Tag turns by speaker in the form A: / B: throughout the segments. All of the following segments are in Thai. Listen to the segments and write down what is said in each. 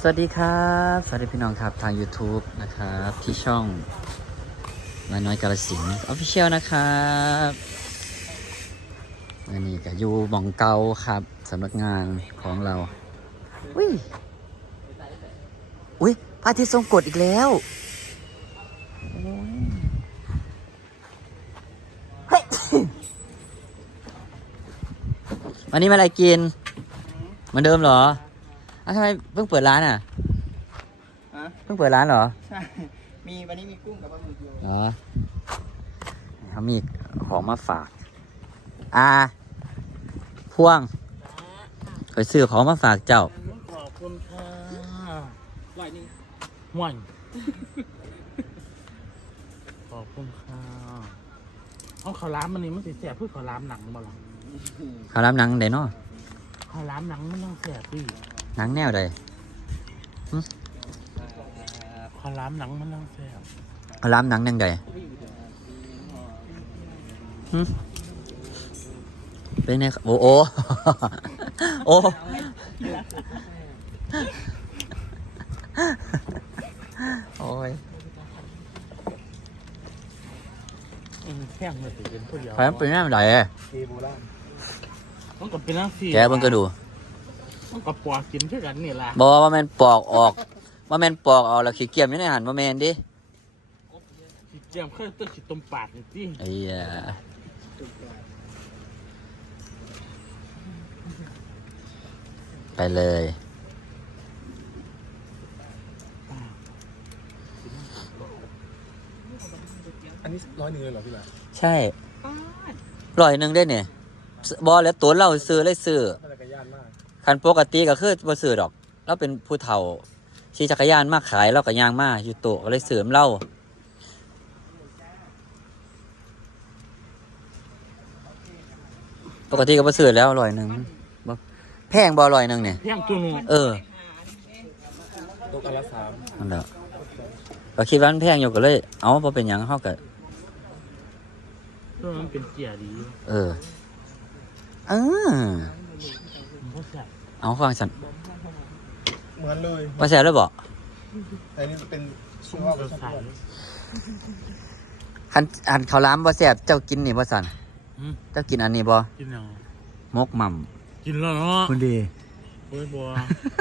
A: สวัสดีครับสวัสดีพี่น้องครับทาง YouTube นะครับที่ช่องมาน้อยกาลสินธุ์ Official นะครับอันนี้ก็อยู่หม่องเก่าครับสำนักงานของเราอุ้ยพระอาทิตย์ทรงกฎอีกแล้วเฮ้ยวันนี้มาอะไรกินเหมือนเดิมเหรอทำไมเพิ่งเปิดร้านอ่ะเพิ่งเปิดร้านเหรอ
B: ใช่วันนี้มีกุ้งกับปลาหมึกอยู่
A: เหรอเขามีของมาฝากพ่วงเคยซื้อของมาฝากเจ้า
B: ขอบคุณค่ะร้อยนึงห่วยขอบคุณค่ะเอาข้าวล้ามมันนี่มันสิแสบเพื่อข้าวล้ามหนังบ่หรอ
A: ข้าวราบหนังไดเนาะ
B: ข้าวล้ามหนังมันต้องแสบพี่
A: หนังแนวใด
B: ข้าวล้ามหนังมันต้องแสบ
A: ข้าวราบหนังแนวใดเป็นไงโอ้โอ้โอ้ย
B: แข้งเลยสิเป็นผู้เดียว
A: ข้าวเป็นแนวใด
B: มันก็เป็นน้ำสี
A: แกเบิ่งก็ดู
B: มันก็ปอกกินเท่ากันนี่ล่ะ
A: บอกว่าแม่นปอกออกว่าแม่นปอกเอาแล้วขี้เกียจอยู่ในหันว่าแม่นดิ
B: เจียมเคยตึกขีดต้มปากนี่สิ
A: ไอ้ยาไปเลย
B: อันนี้100เลยเหรอพี่ล่ะ
A: ใช่100ได้เนี่ยบอแล้วตัวเราซื้อเลยซื้อคันปกติก็คือบ่ซื้อดอกเราเป็นผู้เฒ่าขี่จักรยานมาขายเราก็ย่างมาอยู่โต๊ะก็เลยซื้อเรา ปกติก็บ่ซื้อแล้ว100บ่แพงบ่100เนี่ย
B: แพงตัวนึง
A: ตกอันละ3นั่นแหละก็คิดว่ามันแพงอยู่ก็เลยเอาบ่เป็นหยังเฮาก็
B: มันเป็นเกียร์ดี
A: เอาฟังฉัน
B: เหมือนเลย
A: ว่าแซ่บแล้วบ่
B: แต่นี่เป็นชื่อว่าเป็นสาย
A: คันข้าวหลามบ่แซ่บเจ้ากินนี่บ่สั่นเจ้ากินอันนี้บ่
B: กินหยัง
A: มกหม่
B: ำกินแล้วเนาะ
A: คุณดี
B: โอ้ยบัว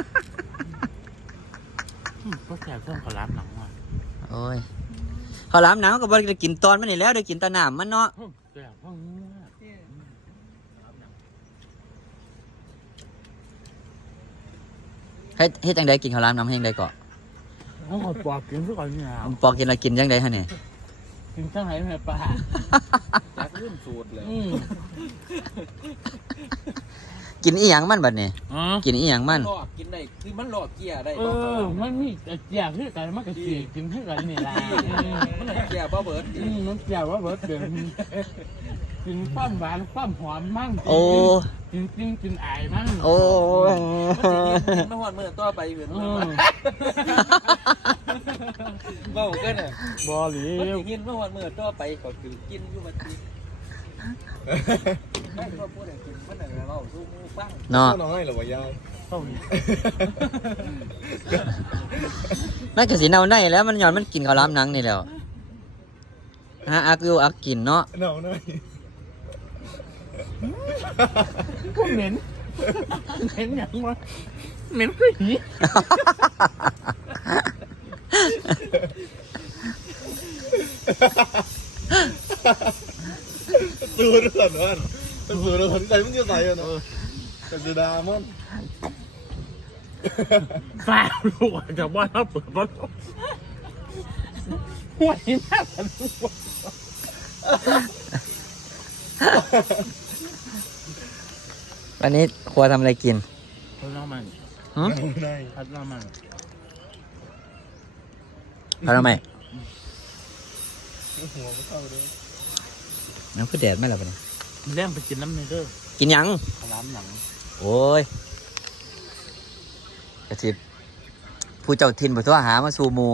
B: ก็แซ่บเพิ่มข้าวหลามหนังว่ะ
A: โอ้ยข้าวหลามหนังก็บ่ได้กินตอนมันนี่แล้วได้กินแต่น้ำมันเนาะ
B: แซ่บเพิ่ม
A: เฮ็ดจังได๋กินข้าวหลามน้ำเฮ็ดจังได๋ก็
B: เอาขอปอกกินซะก่อนนี่นะ
A: ปอกกินแล้วกินจังได๋ฮะนี่
B: กินจังไหนแม่ป้าจักลืมสูตรเลย
A: กินอีหยังมันบัดนี้กินอีหยังมัน
B: กินได้คือมันหลอกเกียร์ได้มันมีเกียร์คือกันมันก็สิกินคือกันนี่ล่ะมันเกียร์บ่เบิดมันเกียร์บ่เบิดเด้อกินความหวานความหอมมั่งกินอายมั่ง
A: โอ้
B: กินมาหอดมื้อต่อไปเหมือนเว้ากันน่ะบ่หลีกินมาหอดมื้อต่อไปก็คือกินอยู่บัดนี้ไม่ก็พูดให้กินมันน่ะเว้าสู้หมู่ฟัง
A: เนาะ
B: น้อยหรอบ่ยาย
A: มันก็สิเน่าในแล้วมันย้อนมันกินข้าวหลามหนังนี่แล้วอักอยู่อักกินเนาะ
B: เน่าในก็เหม็นอย่างวะเหม็นคือหีสูดก่อนว่าสูดแล้วคนใจมึงจะใส่กันเนาะแต่จะด่ามันฟ้าลูกจากบ้านเราเปิดรถหัวหินหน้าสันลูก
A: วันนี้ครัวทำอะไรกิน
B: พัดน้ำมันพัดน้ำมัน
A: พัดน้ำมัน
B: หัวไม่เข้าเลย
A: น้ำคือแดดไหมล่ะปะเนี่ย
B: เลี้ยงไปกินน้ำเนเธอร์
A: กินยัง
B: ข้าวหลามหนัง
A: โอ้ยกระชิบผู้เจ้าทินผู้ทั่วหามาสู่มู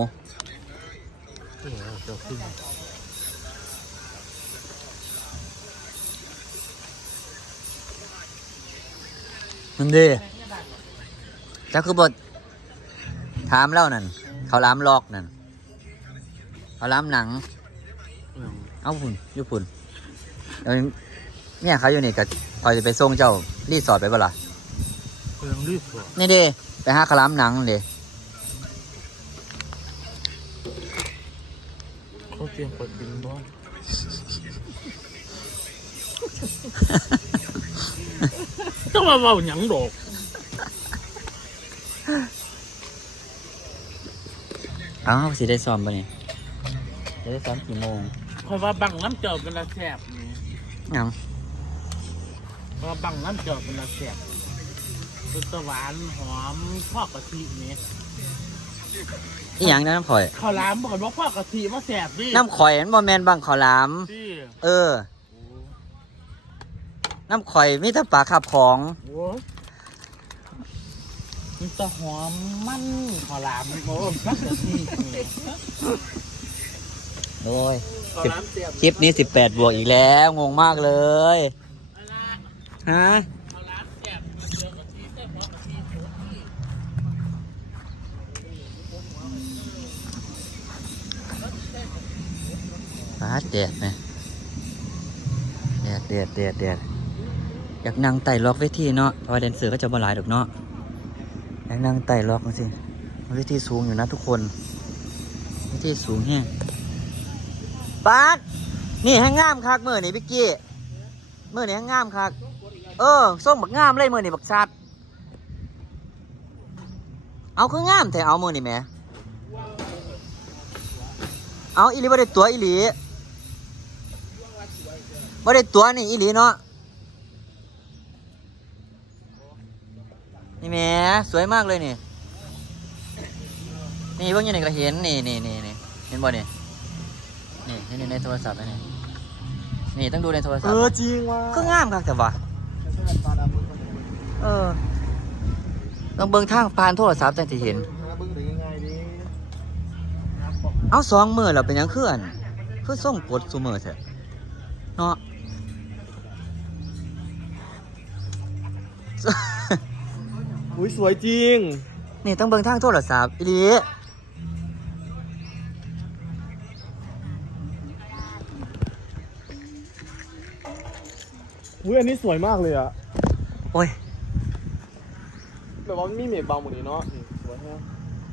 A: มันดีจ้าคือบทถามเล่านั่นเขาล้ามลอกนั่นเขาล้ามหนังเอาพุ่นอยู่พุ่นเดี๋ยวเนี่ยเขาอยู่นี่ก็คอยจะไปส่งเจ้ารีสอร์ทไปบ่ล่ะ
B: กำลังรีบตัว
A: นี่เด้ไปหาเขาล้ามหนังเด้
B: เขาเตรียมเปิดบินบ้างต้องมาเบาหยังดอก
A: เอ้าสิได้ซ้อมป่ะนี่จะได้ซ้อมกี่โมง
B: เพราะว่าบังน้ำเจอบเป็นละแสบนี่
A: ยัง
B: เพราะว่าบังน้ำเจอบเป็นละแสบเป็นตะหวานหอมพ่อกะทินี่
A: อีหยังนะน้ำข่อย
B: ข้าวหลามบอกว่าพ่อกะทิมาแสบดิ
A: น้ำข่อยมันบ่แมนบังข้าวหลาม
B: ดิ
A: เออ น้ำข่อยมีแต่ปลาขับของ
B: โอ้ยมันจะหอมมันข้าวหลามโอ้ยพักกะทินี่
A: โอ้ย
B: ข้าวหลามแสบ
A: คลิปนี้18 บวกอีกแล้วงงมากเลย
B: อะไร
A: ฮะ
B: ข้าวหลามแสบมันเจอกะทิแต่พ่อกะทิสุดนี่
A: ฟ้าแดดไหมแดดอยากนั่งไต่ล็อกเวทีเนาะเพราะว่าแดนเซอร์ก็จะบ่หลายดอกเนาะอยากนั่งไต่ล็อกสิเวทีสูงอยู่นะทุกคนเวทีสูงแห้งปาดนี่ให้งามคักมือนี่พี่กี้มือนี่ให้งามคักส้มบักงามเลยมือนี่บักชัดเอาคืองามแต่เอามือนี่แหมเอาอีหลีบ่ได้ตัวอีหลีบ่ได้ตัวนี่อีหลีเนาะนี่แหมสวยมากเลยนี่นี่เพิ่งอยังไงก็เห็นนี่เห็นบ่นี่นี่เห็นในโทรศัพท์นี่นี่ต้องดูในโทรศัพท์
B: จริงว่ะ
A: ก็งามครับแต่ว่าต้องเบิ่งทางผ่านโทรศัพท์จังสิเห็น
B: บึ้งหรือยังไงดิ
A: เอา2 มื้อแล้วเป็นหยังคืออันคือส่งกดซุมื้อแท้เนาะ
B: อุ้ยสวยจริง
A: นี่ต้องเบิ่งทางโทรศัพท์อีหลี
B: อุ้ยอันนี้สวยมากเลยอะ
A: โอ้ย
B: แบบว่ามันมีเมฆบางหมดเลยเนาะสวยแฮะ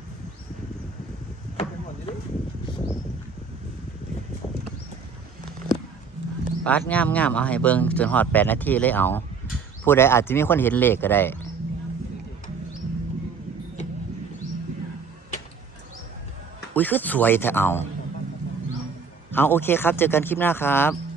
A: ปาดงามเอาให้เบิ่งจนฮอด8 นาทีเลยเอาผู้ใดอาจจะมีคนเห็นเลขก็ได้อุ้ยคือสวยแต่เอาโอเคครับเจอกันคลิปหน้าครับ